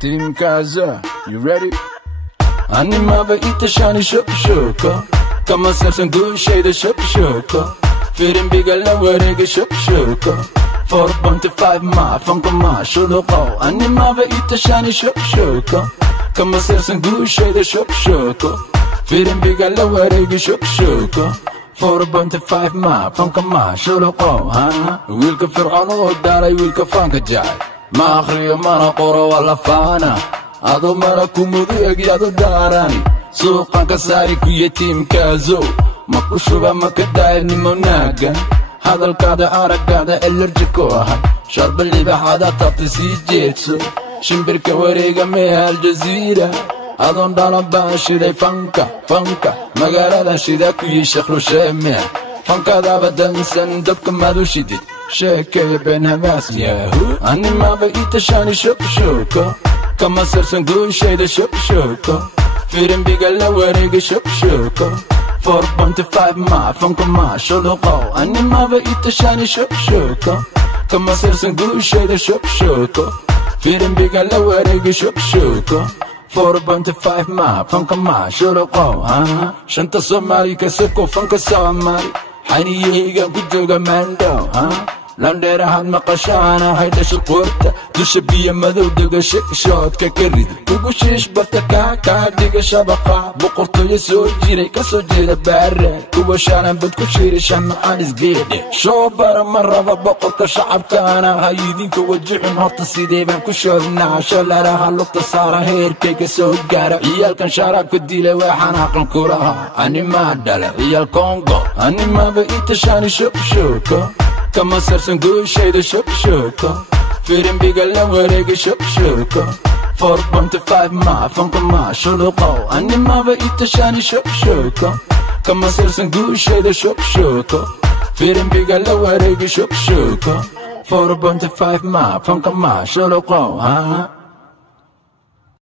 Team Kaza, you ready? Animava itashani shoko Kama sersen gushayda shoko Firin bigala warega shoko 4.5 ma funka ma shuluqo Animava itashani shoko Kama sersen gushayda shoko Firin bigala warega shoko 4.5 ma funka ma shuluqo Wilka fir'ano daray wilka fanka jay Ma akhriyo mana qoro wala fana Ado mara kumudu egyado darani Suqan kasari kuya Team Kazo Makushuba makadaya nimonaga Hadalkada aragada allergico ahay Sharbaliba hada tabti sii jeedso Shimbirka wareega meha Aljazeera Adon dhalan baan shiday fanka Magaalada shida kuyi shekhlo sheemea Fankadaba dansan dabka madu shidid Sheekaya ben hamaas yahu Animaba itashani shoko Kama sersen gushayda shoko Firin bigala warega shoko 4.5 ma funka ma shuluqo Animaba itashani shoko Kama sersen gushayda shoko Firin bigala warega shoko 4.5 ma funka ma shuluqo Shanta Somali kasako funka Somali Xaniyihigan ku jooga Mando Landheerahan maqashaana haydhasha qoorta Dusha biya madow dega shoodka ka rid Kugu shiish barta kaa dhiga shabaqa Boqortooyo soo jiray kasoo jeeda baara Kuwa shaanan bad ku shiiri shamacaan isgeedhe Shoo bara ma raba boqorka shacabkaana Hayidinka wajixin horta sidee baan ku shoodnaa Sholaraha lugta saara heerkayga soo gaara Ciyaalkan sharaabka dilay waxaan aqal ku lahaa Animaa dhala ciyaal Congo Animaba itashani shoko Kama sersen gushayda shoko Firin bigala warega shoko 4.5 ma funka ma shuluqo Animaba itashani shoko Kama sersen gushayda shoko Firin bigala warega shoko 4.5 ma funka ma shuluqo